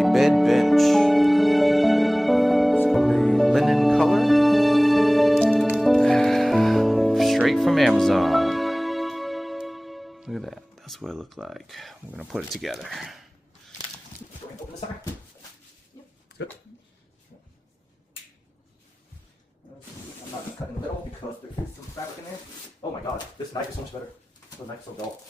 a bed bench. It's a linen color. Straight from Amazon. Look at that. That's what it looked like. We're gonna put it together. Open this side. Good. I'm not just cutting the middle because there is some fabric in there. Oh my god, this knife is so much better. The knife's so dull.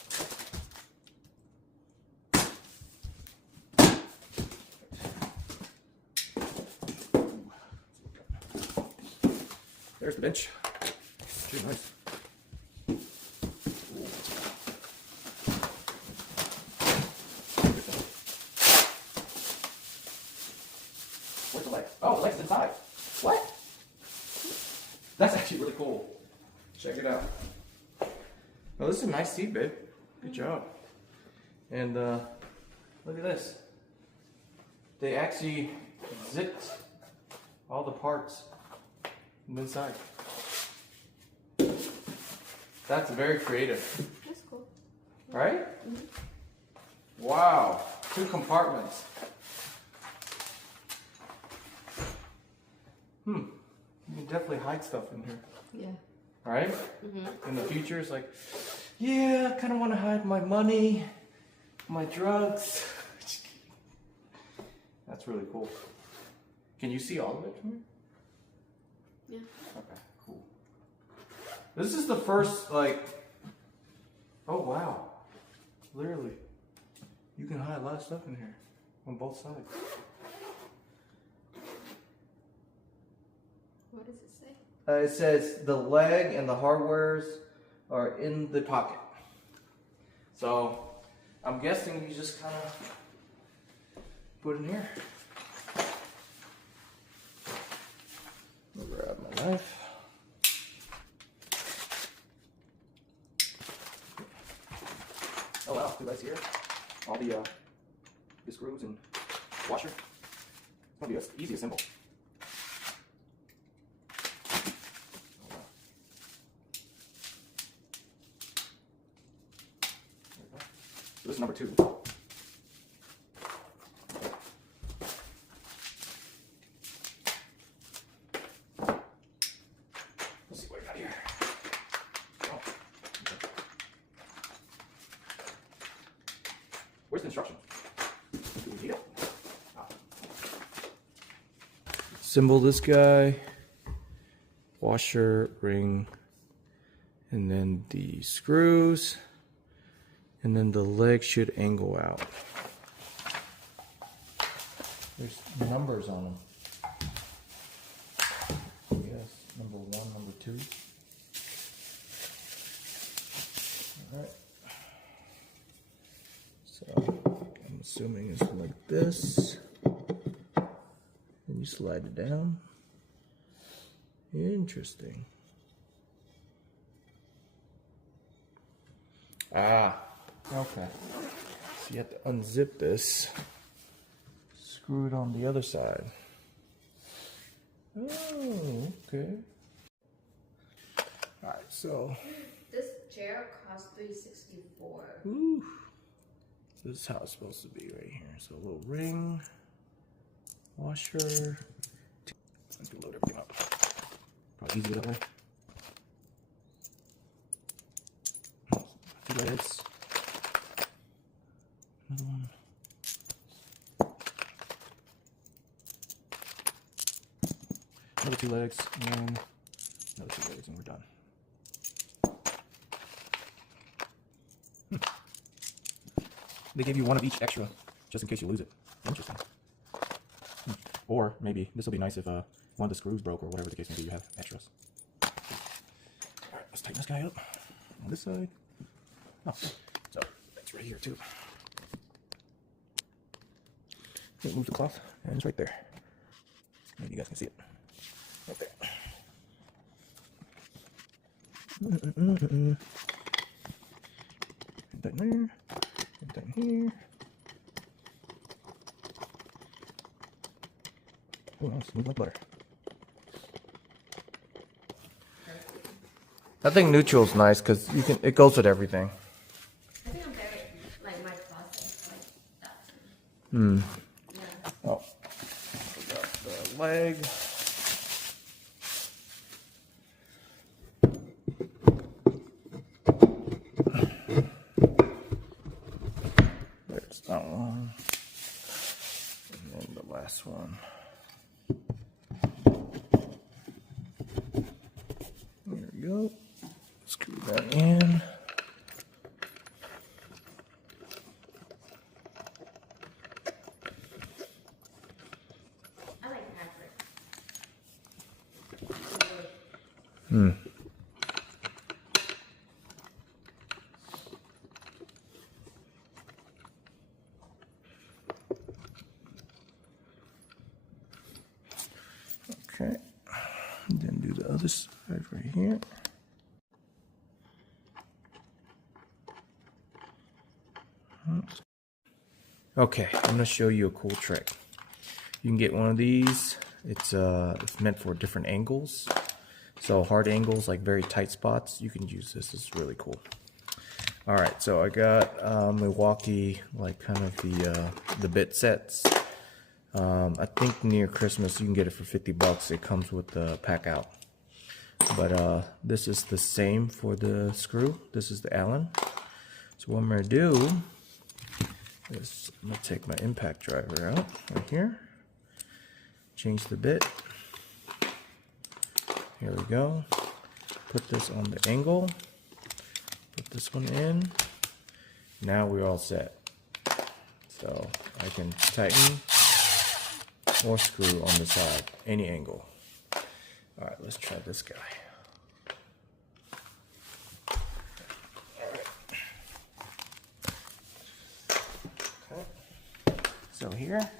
There's the bench. Pretty nice. Where's the leg? Oh, the leg's inside. What? That's actually really cool. Check it out. Oh, this is a nice seat, babe. Good job. And look at this. They actually zipped all the parts from inside. That's very creative. That's cool. Right? Mm-hmm. Wow. 2 compartments. You can definitely hide stuff in here. Yeah. Right? Mm-hmm. In the future, it's like, yeah, I kind of want to hide my money, my drugs. That's really cool. Can you see all of it from here? Yeah. Okay, cool. This is the first, like, oh wow. Literally, you can hide a lot of stuff in here on both sides. What does it say? It says the leg and the hardwares are in the pocket. So I'm guessing you just kind of put it in here. I'll grab my knife. Oh wow, 2 guys here. All the screws and washer. It's gonna be an easy assemble. This is number 2. Let's see what we got here. Oh, okay. Where's the instructions? Do we need it? Assemble this guy. Washer, ring, and then the screws. And then the leg should angle out. There's numbers on them. Yes, number 1, number 2. Alright. So, I'm assuming it's like this. And you slide it down. Interesting. Ah. Okay, so you have to unzip this, screw it on the other side. Oh, okay. Alright, so. This chair costs $364. Ooh. This is how it's supposed to be right here. So a little ring, washer. Let's load everything up. Probably easier that way. 2 legs. Another one. Another 2 legs, and another 2 legs, and we're done. They gave you 1 of each extra, just in case you lose it. Interesting. Or maybe this will be nice if one of the screws broke or whatever the case may be. You have extras. All right, let's tighten this guy up on this side. Oh, so that's right here too. Move the cloth, and it's right there. Maybe you guys can see it. Right there. Down there, and down here. Oh, that's smooth like butter. I think neutral's nice because it goes with everything. I think I'm very like my process like that. Hmm. Yeah. leg. There's that one. And then the last one. There we go. Screw that in. I like Patrick. Okay. And then do the other side right here. Okay, I'm gonna show you a cool trick. You can get one of these. It's meant for different angles. So hard angles, like very tight spots, you can use this. It's really cool. All right, so I got Milwaukee, like kind of the bit sets. I think near Christmas you can get it for 50 bucks. It comes with the pack out. But this is the same for the screw. This is the Allen. So what I'm gonna do is I'm gonna take my impact driver out right here. Change the bit. Here we go. Put this on the angle. Put this one in. Now we're all set. So I can tighten or screw on the side, any angle. All right, let's try this guy. Okay. So here.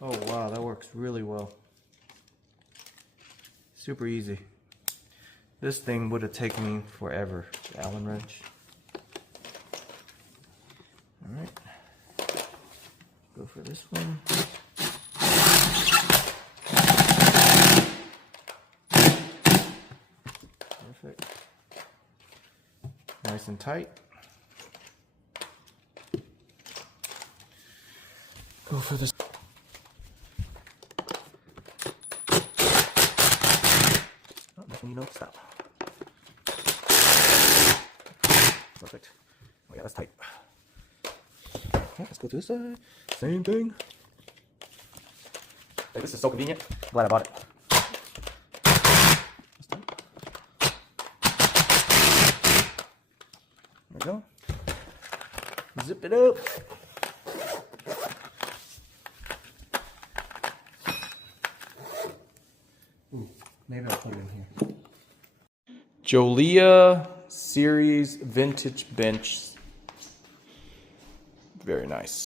Oh wow, that works really well. Super easy. This thing would have taken me forever, the Allen wrench. Alright, go for this one. Perfect. Nice and tight. Go for this. Oh, that's when you know to stop. Perfect. Oh yeah, that's tight. Okay, let's go to this side. Same thing. Hey, this is so convenient. I'm glad I bought it. There we go. Zip it up. Ooh, maybe I'll put it in here. Jolia Series Vintage Bench. Very nice.